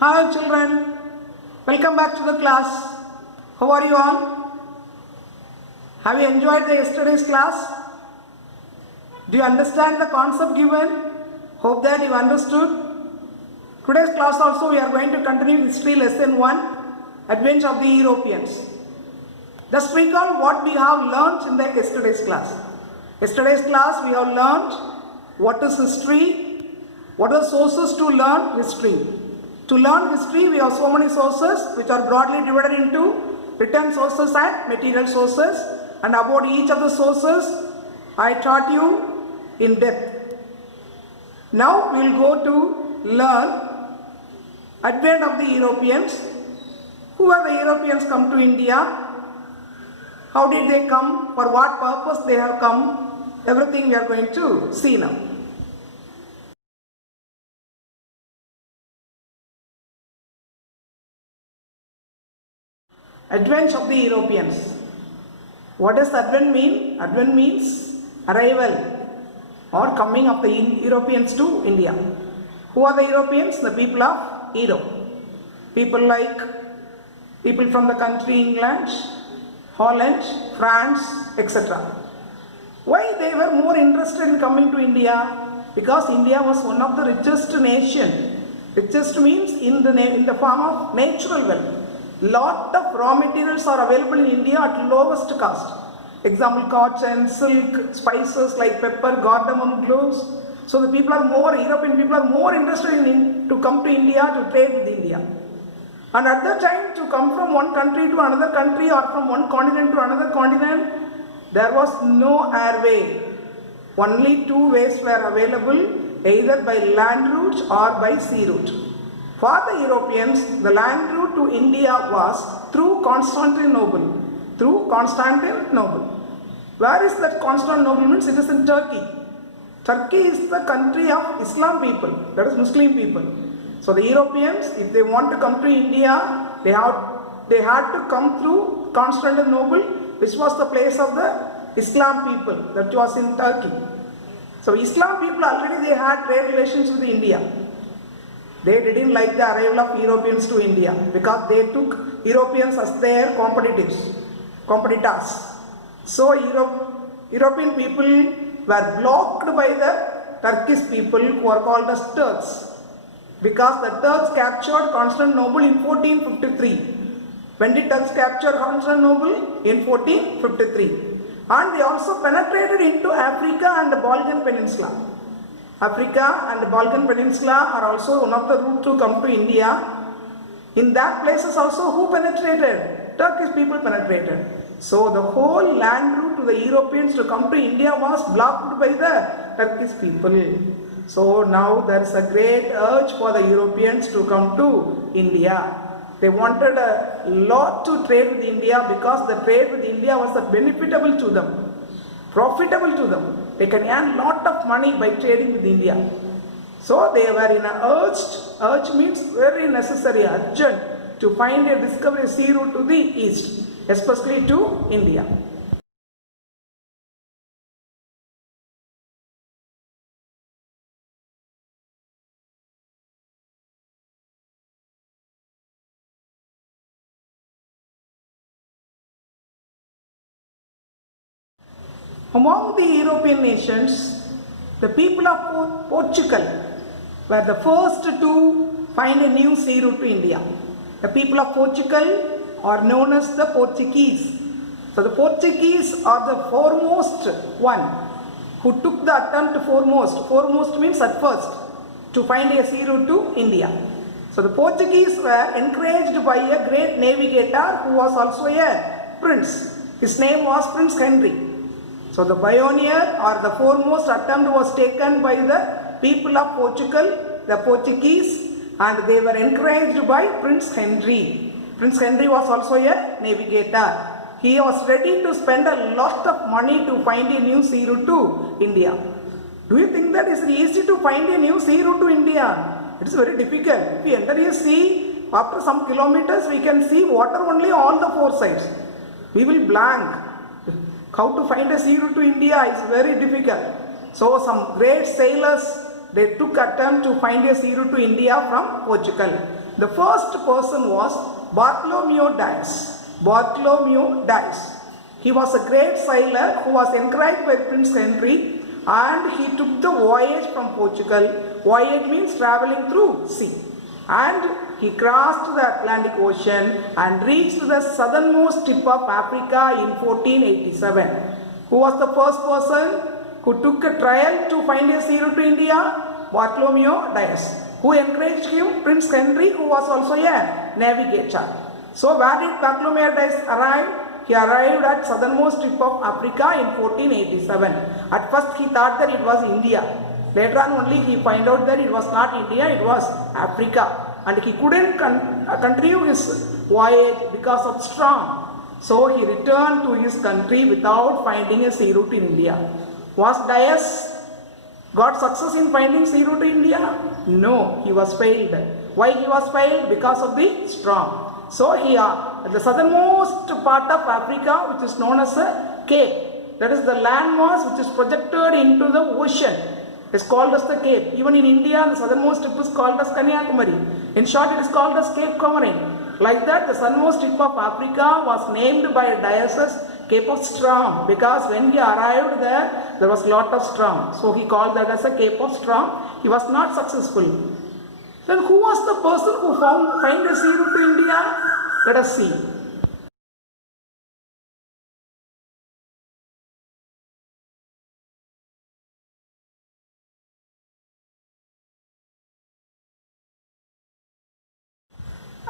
Hi children, welcome back to the class. How are you all? Have you enjoyed the yesterday's class? Do you understand the concept given? Hope that you understood. Today's class also we are going to continue history lesson 1, Advent of the Europeans. Just recall what we have learnt in the yesterday's class. Yesterday's class we have learnt what is history, what are the sources to learn history. To learn history, we have so many sources which are broadly divided into written sources and material sources. And about each of the sources, I taught you in depth. Now we will go to learn Advent of the Europeans. Who are the Europeans come to India? How did they come? For what purpose they have come? Everything we are going to see now. Advent of the Europeans. What does Advent mean? Advent means arrival or coming of the Europeans to India. Who are the Europeans? The people of Europe. People like people from the country England, Holland, France, etc. Why they were more interested in coming to India? Because India was one of the richest nation. Richest means in the form of natural wealth. Lot of raw materials are available in India at lowest cost. Example, cotton, silk, spices like pepper, cardamom, cloves. So the people are more, European people are more interested in to come to India to trade with India. And at that time, to come from one country to another country or from one continent to another continent, there was no airway. Only two ways were available, either by land route or by sea route. For the Europeans, the land route to India was through Constantinople. Through Constantinople. Where is that Constantinople means? It is in Turkey. Turkey is the country of Islam people, that is Muslim people. So the Europeans, if they want to come to India, they had to come through Constantinople, which was the place of the Islam people, that was in Turkey. So Islam people already they had trade relations with India. They didn't like the arrival of Europeans to India because they took Europeans as their competitors. So European people were blocked by the Turkish people who are called as Turks. Because the Turks captured Constantinople in 1453. When did Turks capture Constantinople? In 1453. And they also penetrated into Africa and the Balkan Peninsula. Africa and the Balkan Peninsula are also one of the routes to come to India. In that places also who penetrated? Turkish people penetrated. So the whole land route to the Europeans to come to India was blocked by the Turkish people. So now there is a great urge for the Europeans to come to India. They wanted a lot to trade with India because the trade with India was benefitable to them, profitable to them. They can earn lot of money by trading with India. So they were in a urge means very necessary, urgent to find a discovery sea route to the east, especially to India. Among the European nations, the people of Portugal were the first to find a new sea route to India. The people of Portugal are known as the Portuguese. So the Portuguese are the foremost one who took the attempt foremost means at first, to find a sea route to India. So the Portuguese were encouraged by a great navigator who was also a prince. His name was Prince Henry. So the pioneer or the foremost attempt was taken by the people of Portugal, the Portuguese, and they were encouraged by Prince Henry. Prince Henry was also a navigator. He was ready to spend a lot of money to find a new sea route to India. Do you think that it is easy to find a new sea route to India? It is very difficult. If we enter a sea, after some kilometers we can see water only all the four sides. We will blank. How to find a sea route to India is very difficult. So some great sailors, they took attempt to find a sea route to India from Portugal. The first person was Bartholomew Dias. Bartholomew Dias. He was a great sailor who was encouraged by Prince Henry, and he took the voyage from Portugal. Voyage means traveling through sea. And he crossed the Atlantic Ocean and reached the southernmost tip of Africa in 1487. Who was the first person who took a trial to find a sea route to India? Bartholomew Dias. Who encouraged him? Prince Henry, who was also a navigator. So where did Bartholomew Dias arrive? He arrived at southernmost tip of Africa in 1487. At first he thought that it was India. Later on only he found out that it was not India, it was Africa. And he couldn't continue his voyage because of storm. So he returned to his country without finding a sea route in India. Was Dias got success in finding sea route to India? No, he was failed. Why he was failed? Because of the storm. So here, at the southernmost part of Africa, which is known as a cape, that is the landmass which is projected into the ocean, is called as the cape. Even in India, the southernmost tip is called as Kanyakumari. In short, it is called as Cape Comorin. Like that, the southernmost tip of Africa was named by Dias as Cape of Storm, because when he arrived there was a lot of storm. So he called that as a Cape of Storm. He was not successful. Then who was the person who found a sea route to India? Let us see.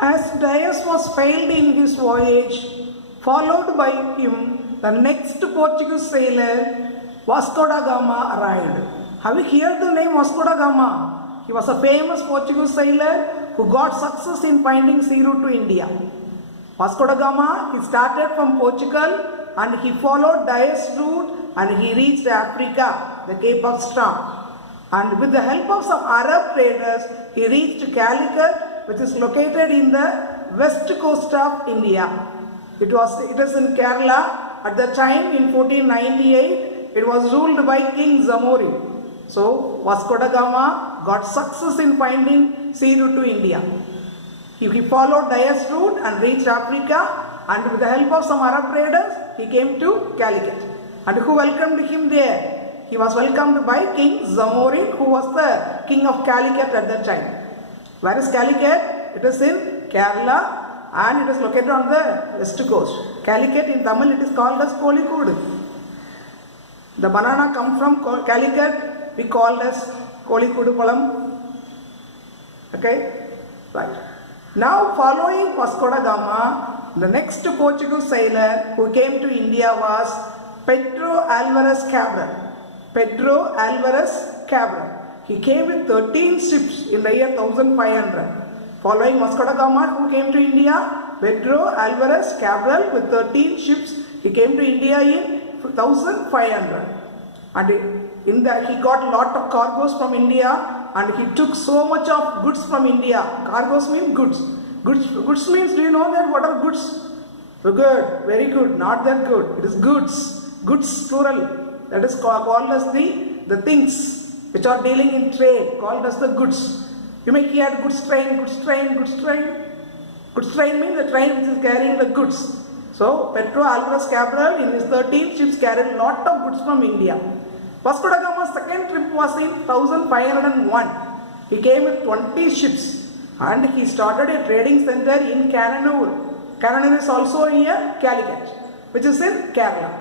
As Dias was failed in his voyage, followed by him, the next Portuguese sailor, Vasco da Gama, arrived. Have you heard the name Vasco da Gama? He was a famous Portuguese sailor who got success in finding sea route to India. Vasco da Gama, he started from Portugal and he followed Dias' route and he reached Africa, the Cape of Storm. And with the help of some Arab traders, he reached Calicut, which is located in the west coast of India. It is in Kerala. At the time in 1498, it was ruled by King Zamorin. So Vasco da Gama got success in finding sea route to India. He followed Dias' route and reached Africa, and with the help of some Arab traders, he came to Calicut. And who welcomed him there? He was welcomed by King Zamorin, who was the king of Calicut at that time. Where is Calicut? It is in Kerala and it is located on the west coast. Calicut in Tamil it is called as Kozhikode. The banana comes from Calicut, we call as Kozhikode Palam. Okay? Right. Now following Vasco da Gama, the next Portuguese sailor who came to India was Pedro Alvarez Cabral. Pedro Alvarez Cabral. He came with 13 ships in the year 1500. Following Vasco da Gama, who came to India? Pedro Alvarez Cabral with 13 ships. He came to India in 1500. And he got a lot of cargoes from India, and he took so much of goods from India. Cargoes mean goods. Goods means, do you know that what are goods? Good, very good, not that good. It is goods. Goods plural. That is called as the things which are dealing in trade, called as the goods. You may hear goods train, goods train, goods train. Goods train means the train which is carrying the goods. So Pedro Alvarez Cabral in his 13 ships carried a lot of goods from India. Vasco da Gama's second trip was in 1501. He came with 20 ships and he started a trading center in Kannur. Kannur is also near Calicut, which is in Kerala.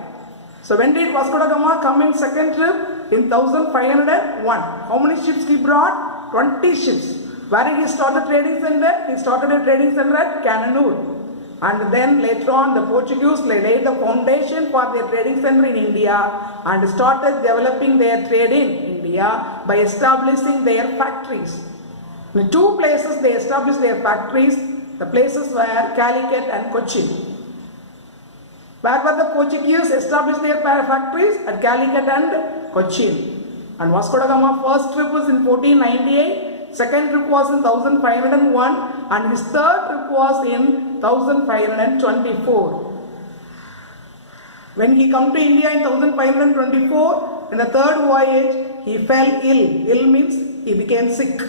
So when did Vasco da Gama come in second trip? In 1501. How many ships he brought? 20 ships. Where did he start the trading center? He started a trading center at Kannur. And then later on the Portuguese laid the foundation for their trading center in India and started developing their trade in India by establishing their factories. In two places they established their factories. The places were Calicut and Cochin. Where were the Portuguese established their factories? At Calicut and Cochin. And Vasco da Gama first trip was in 1498, second trip was in 1501 and his third trip was in 1524. When he came to India in 1524, in the third voyage, he fell ill. Ill means he became sick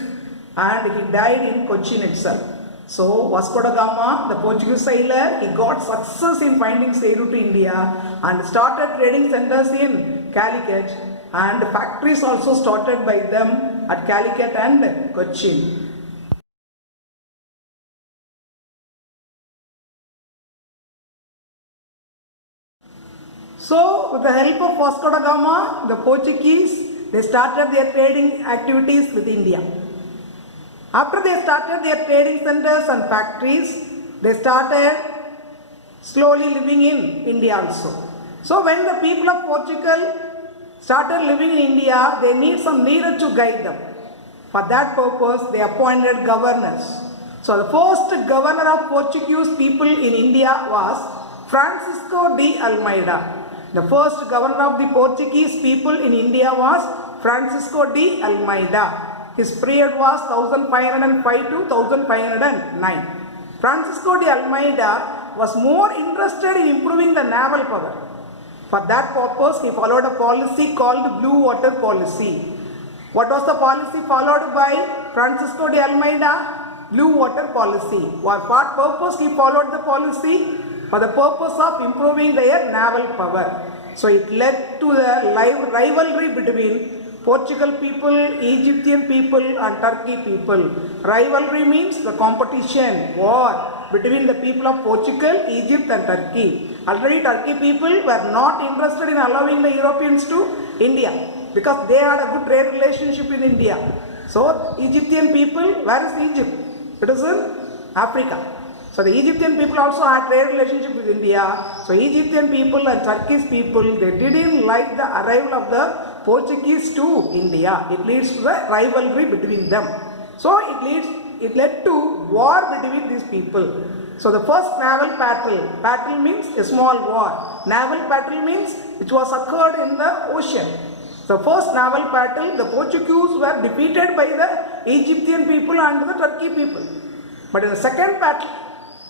and he died in Cochin itself. So Vasco da Gama, the Portuguese sailor, he got success in finding sea route to India and started trading centers in Calicut, and factories also started by them at Calicut and Cochin. So with the help of Vasco da Gama, the Portuguese, they started their trading activities with India. After they started their trading centers and factories, they started slowly living in India also. So when the people of Portugal started living in India, they need some leader to guide them. For that purpose, they appointed governors. So the first governor of Portuguese people in India was Francisco de Almeida. The first governor of the Portuguese people in India was Francisco de Almeida. His period was 1505 to 1509. Francisco de Almeida was more interested in improving the naval power. For that purpose, he followed a policy called Blue Water Policy. What was the policy followed by Francisco de Almeida? Blue Water Policy. For what purpose he followed the policy? For the purpose of improving their naval power. So it led to the rivalry between Portugal people, Egyptian people and Turkey people. Rivalry means the competition, war between the people of Portugal, Egypt and Turkey. Already Turkey people were not interested in allowing the Europeans to India because they had a good trade relationship in India. So Egyptian people, where is Egypt? It is in Africa. So the Egyptian people also had trade relationship with India. So Egyptian people and Turkish people, they didn't like the arrival of the Portuguese to India. It leads to the rivalry between them. So it led to war between these people. So the first naval battle means a small war. Naval battle means which was occurred in the ocean. The first naval battle, the Portuguese were defeated by the Egyptian people and the Turkey people. But in the second battle,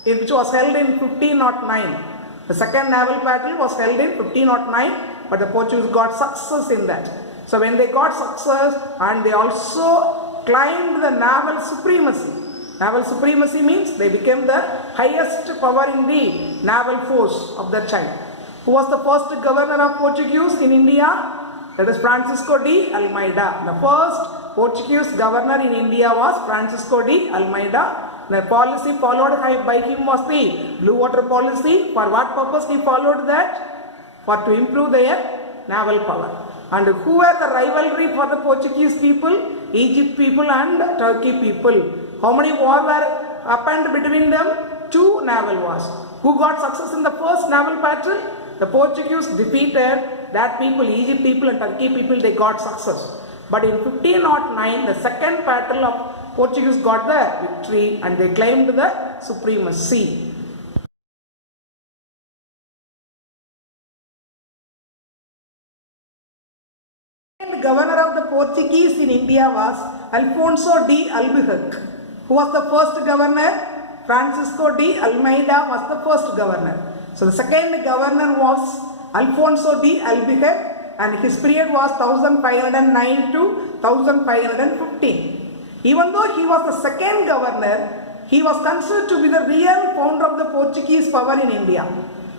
which was held in 1509, the second naval battle was held in 1509, but the Portuguese got success in that. So when they got success, and they also claimed the naval supremacy. Naval supremacy means they became the highest power in the naval force of that time. Who was the first governor of Portuguese in India? That is Francisco de Almeida. The first Portuguese governor in India was Francisco de Almeida. The policy followed by him was the Blue Water Policy. For what purpose he followed that? For to improve their naval power. And who were the rivalry for the Portuguese people? Egypt people and Turkey people. How many wars were happened between them? 2 naval wars. Who got success in the first naval battle? The Portuguese defeated that people, Egypt people and Turkey people, they got success. But in 1509, the second battle of Portuguese got the victory and they claimed the supremacy. The governor of the Portuguese in India was Alfonso de Albuquerque. Who was the first governor? Francisco de Almeida was the first governor. So the second governor was Alfonso de Albuquerque and his period was 1509 to 1515. Even though he was the second governor, he was considered to be the real founder of the Portuguese power in India.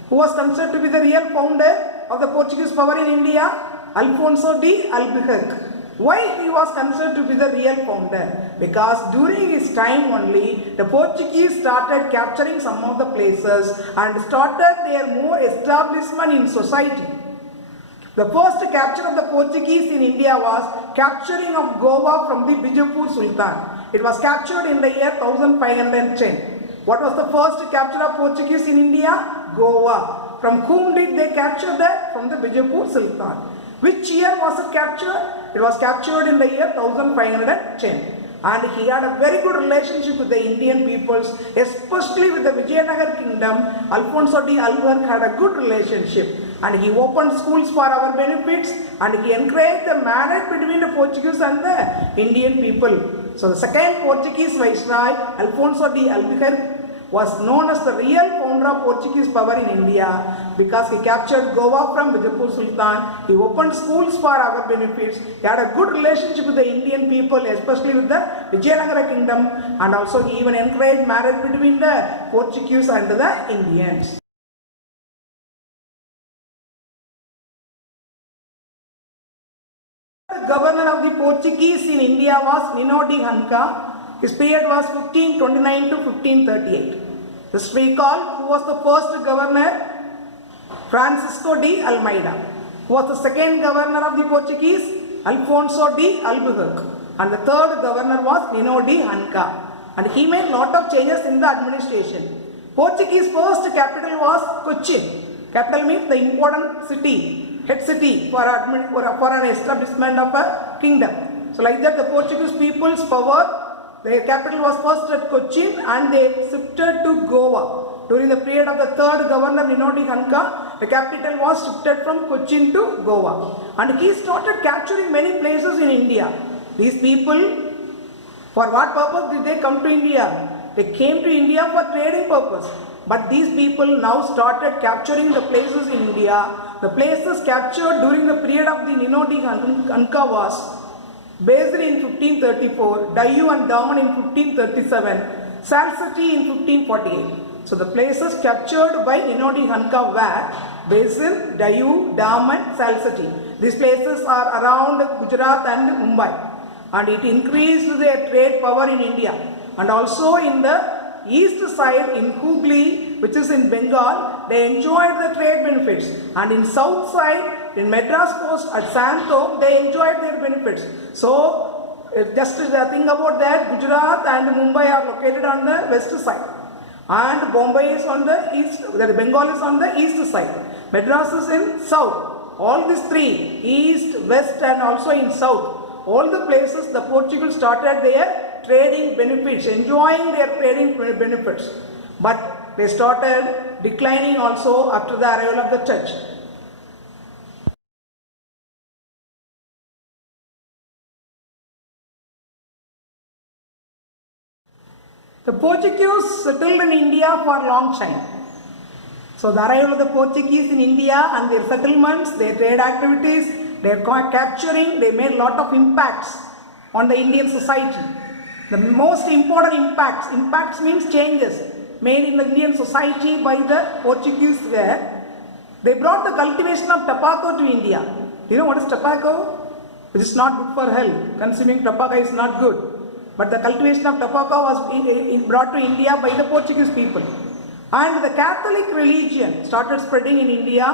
Who was considered to be the real founder of the Portuguese power in India? Alfonso de Albuquerque. Why he was considered to be the real founder? Because during his time only, the Portuguese started capturing some of the places and started their more establishment in society. The first capture of the Portuguese in India was capturing of Goa from the Bijapur Sultan. It was captured in the year 1510. What was the first capture of Portuguese in India? Goa. From whom did they capture that? From the Bijapur Sultan. Which year was it captured? It was captured in the year 1510. And he had a very good relationship with the Indian peoples, especially with the Vijayanagar kingdom. Alfonso de Albuquerque had a good relationship. And he opened schools for our benefits and he encouraged the marriage between the Portuguese and the Indian people. So the second Portuguese viceroy, Alfonso de Albuquerque, was known as the real founder of Portuguese power in India because he captured Goa from Bijapur Sultan. He opened schools for our benefits. He had a good relationship with the Indian people, especially with the Vijayanagara kingdom, and also he even encouraged marriage between the Portuguese and the Indians. The governor of the Portuguese in India was Nino de Hanca. His period was 1529 to 1538. History called who was the first governor? Francisco de Almeida. Who was the second governor of the Portuguese? Alfonso de Albuquerque. And the third governor was Nino de Hanca. And he made lot of changes in the administration. Portuguese first capital was Cochin. Capital means the important city, head city for an establishment of a kingdom. So like that the Portuguese people's power, their capital was first at Cochin and they shifted to Goa. During the period of the third governor Nino de Hanca, the capital was shifted from Cochin to Goa. And he started capturing many places in India. These people, for what purpose did they come to India? They came to India for trading purpose. But these people now started capturing the places in India. The places captured during the period of the Nino de Hanca was Basel in 1534, Dayu and Daman in 1537, Salsette in 1548. So the places captured by Nino de Hanca were Basel, Dayu, Daman, Salsette. These places are around Gujarat and Mumbai. And it increased their trade power in India. And also in the east side in Hooghly, which is in Bengal, they enjoyed the trade benefits. And in south side, in Madras coast at Santom, they enjoyed their benefits. So, just think about that, Gujarat and Mumbai are located on the west side. And Bombay is on the east, that Bengal is on the east side. Madras is in south. All these three, east, west and also in south. All the places the Portugal started their trading benefits, enjoying their trading benefits. But they started declining also after the arrival of the church. The Portuguese settled in India for a long time. So the arrival of the Portuguese in India and their settlements, their trade activities, their capturing, they made a lot of impacts on the Indian society. The most important impacts means changes made in the Indian society by the Portuguese were, they brought the cultivation of tobacco to India. Do you know what is tobacco? It is not good for health. Consuming tobacco is not good. But the cultivation of tobacco was brought to India by the Portuguese people. And the Catholic religion started spreading in India.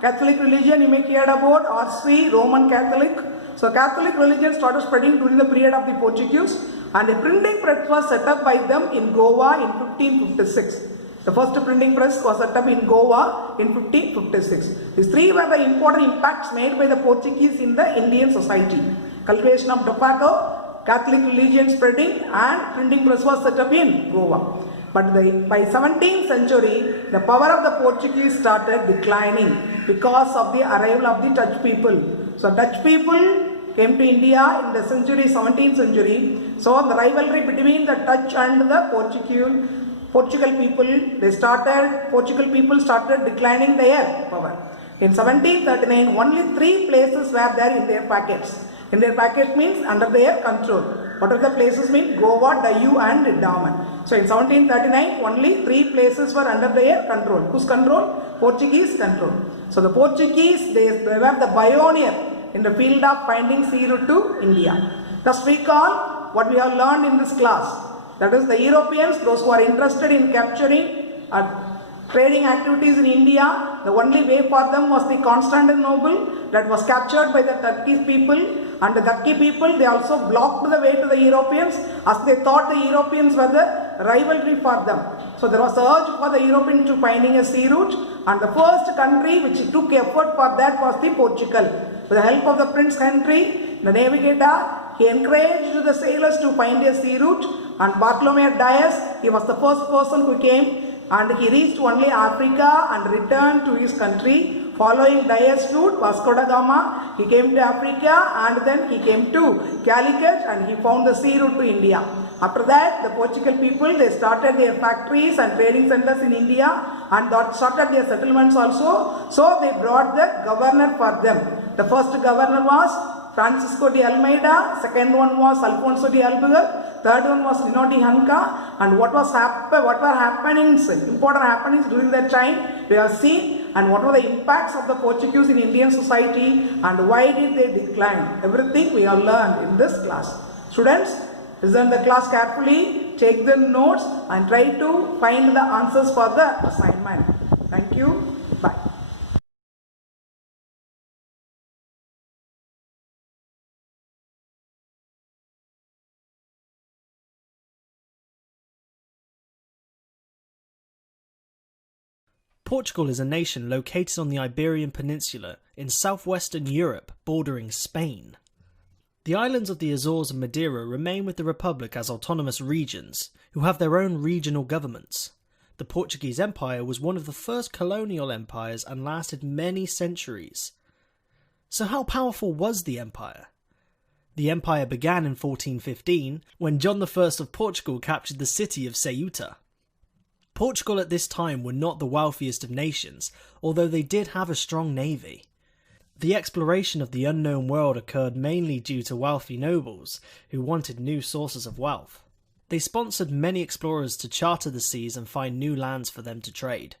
Catholic religion, you may hear about RC, Roman Catholic. So Catholic religion started spreading during the period of the Portuguese. And a printing press was set up by them in Goa in 1556. The first printing press was set up in Goa in 1556. These three were the important impacts made by the Portuguese in the Indian society. Cultivation of tobacco, Catholic religion spreading, and printing press was set up in Goa. But by 17th century, the power of the Portuguese started declining because of the arrival of the Dutch people. So Dutch people came to India in the 17th century. So the rivalry between the Dutch and the Portugal people started declining their power. In 1739, only 3 places were there in their packets. In their packet means under their control. What are the places mean? Goa, Dayu and Daman. So in 1739, only 3 places were under their control. Whose control? Portuguese control. So the Portuguese, they were the pioneer in the field of finding sea route to India. Thus recall what we have learned in this class. That is the Europeans, those who are interested in capturing trading activities in India, the only way for them was the Constantinople that was captured by the Turkish people. And the Turkey people, they also blocked the way to the Europeans as they thought the Europeans were the rivalry for them. So there was a urge for the Europeans to finding a sea route, and the first country which took effort for that was the Portugal. With the help of the Prince Henry, the navigator, he encouraged the sailors to find a sea route, and Bartolome Dias, he was the first person who came, and he reached only Africa and returned to his country following Dyer's route, Vasco da Gama, he came to Africa and then he came to Calicut and he found the sea route to India. After that, the Portugal people, they started their factories and trading centers in India and started their settlements also. So they brought the governor for them. The first governor was Francisco de Almeida, second one was Alfonso de Albuquerque, third one was Lino de Hanca, and what were happenings, important happenings during that time, we have seen, and what were the impacts of the Portuguese in Indian society, and why did they decline. Everything we have learned in this class. Students, listen the class carefully, take the notes, and try to find the answers for the assignment. Thank you. Bye. Portugal is a nation located on the Iberian Peninsula in southwestern Europe, bordering Spain. The islands of the Azores and Madeira remain with the Republic as autonomous regions, who have their own regional governments. The Portuguese Empire was one of the first colonial empires and lasted many centuries. So how powerful was the empire? The empire began in 1415, when John I of Portugal captured the city of Ceuta. Portugal at this time were not the wealthiest of nations, although they did have a strong navy. The exploration of the unknown world occurred mainly due to wealthy nobles who wanted new sources of wealth. They sponsored many explorers to charter the seas and find new lands for them to trade.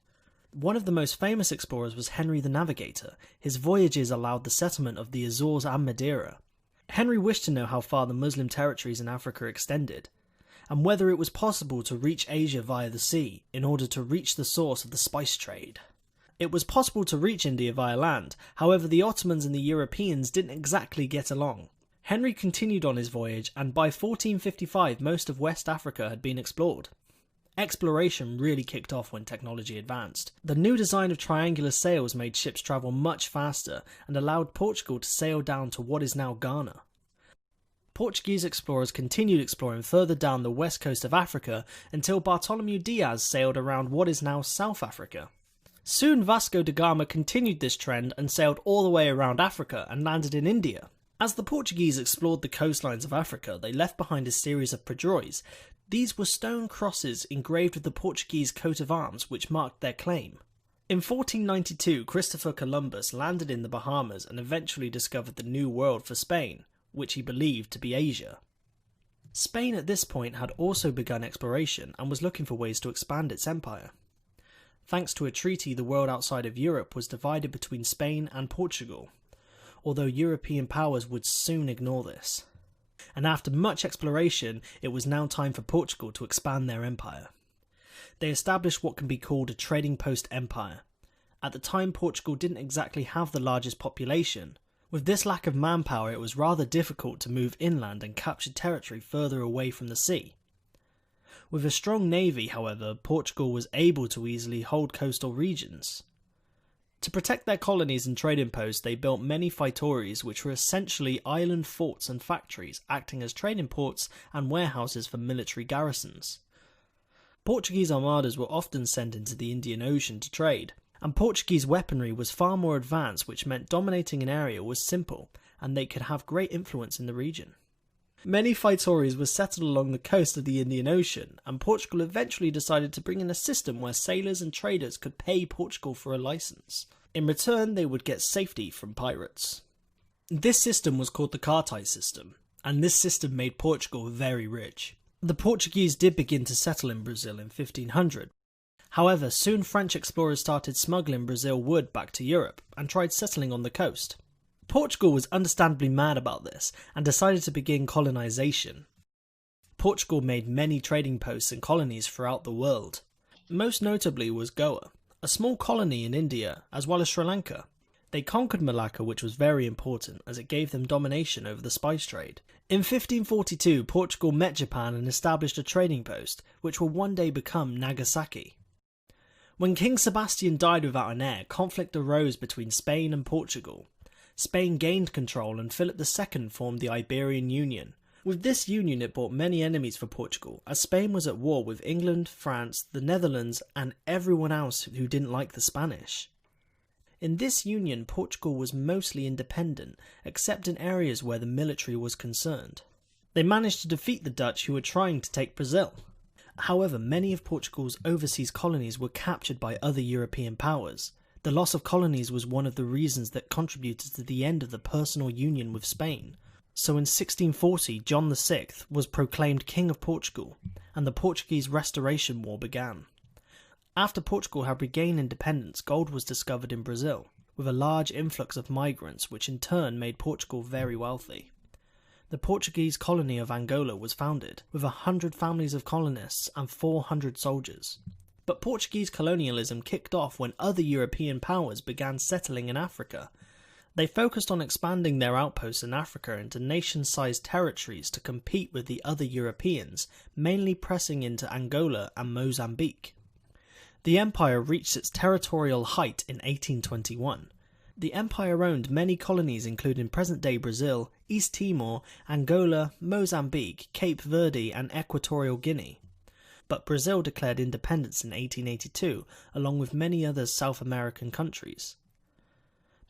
One of the most famous explorers was Henry the Navigator. His voyages allowed the settlement of the Azores and Madeira. Henry wished to know how far the Muslim territories in Africa extended, and whether it was possible to reach Asia via the sea in order to reach the source of the spice trade. It was possible to reach India via land, however the Ottomans and the Europeans didn't exactly get along. Henry continued on his voyage, and by 1455 most of West Africa had been explored. Exploration really kicked off when technology advanced. The new design of triangular sails made ships travel much faster and allowed Portugal to sail down to what is now Ghana. Portuguese explorers continued exploring further down the west coast of Africa until Bartholomew Diaz sailed around what is now South Africa. Soon Vasco da Gama continued this trend and sailed all the way around Africa and landed in India. As the Portuguese explored the coastlines of Africa, they left behind a series of padroes. These were stone crosses engraved with the Portuguese coat of arms which marked their claim. In 1492, Christopher Columbus landed in the Bahamas and eventually discovered the New World for Spain, which he believed to be Asia. Spain at this point had also begun exploration and was looking for ways to expand its empire. Thanks to a treaty, the world outside of Europe was divided between Spain and Portugal, although European powers would soon ignore this. And after much exploration, it was now time for Portugal to expand their empire. They established what can be called a trading post empire. At the time, Portugal didn't exactly have the largest population. With this lack of manpower, it was rather difficult to move inland and capture territory further away from the sea. With a strong navy, however, Portugal was able to easily hold coastal regions. To protect their colonies and trading posts, they built many feitories, which were essentially island forts and factories, acting as trading ports and warehouses for military garrisons. Portuguese armadas were often sent into the Indian Ocean to trade, and Portuguese weaponry was far more advanced, which meant dominating an area was simple, and they could have great influence in the region. Many feitories were settled along the coast of the Indian Ocean, and Portugal eventually decided to bring in a system where sailors and traders could pay Portugal for a license. In return, they would get safety from pirates. This system was called the Cartaz system, and this system made Portugal very rich. The Portuguese did begin to settle in Brazil in 1500. However, soon French explorers started smuggling Brazil wood back to Europe and tried settling on the coast. Portugal was understandably mad about this and decided to begin colonization. Portugal made many trading posts and colonies throughout the world. Most notably was Goa, a small colony in India as well as Sri Lanka. They conquered Malacca, which was very important as it gave them domination over the spice trade. In 1542, Portugal met Japan and established a trading post, which would one day become Nagasaki. When King Sebastian died without an heir, conflict arose between Spain and Portugal. Spain gained control and Philip II formed the Iberian Union. With this union it brought many enemies for Portugal, as Spain was at war with England, France, the Netherlands and everyone else who didn't like the Spanish. In this union, Portugal was mostly independent, except in areas where the military was concerned. They managed to defeat the Dutch, who were trying to take Brazil. However, many of Portugal's overseas colonies were captured by other European powers. The loss of colonies was one of the reasons that contributed to the end of the personal union with Spain. So in 1640, John VI was proclaimed King of Portugal, and the Portuguese Restoration War began. After Portugal had regained independence, gold was discovered in Brazil, with a large influx of migrants, which in turn made Portugal very wealthy. The Portuguese colony of Angola was founded, with 100 families of colonists and 400 soldiers. But Portuguese colonialism kicked off when other European powers began settling in Africa. They focused on expanding their outposts in Africa into nation-sized territories to compete with the other Europeans, mainly pressing into Angola and Mozambique. The empire reached its territorial height in 1821. The empire owned many colonies including present-day Brazil, East Timor, Angola, Mozambique, Cape Verde and Equatorial Guinea. But Brazil declared independence in 1882, along with many other South American countries.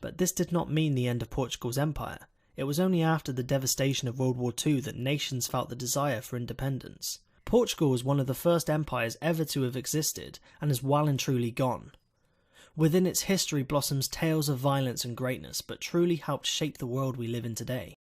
But this did not mean the end of Portugal's empire. It was only after the devastation of World War II that nations felt the desire for independence. Portugal was one of the first empires ever to have existed, and is well and truly gone. Within its history blossoms tales of violence and greatness, but truly helped shape the world we live in today.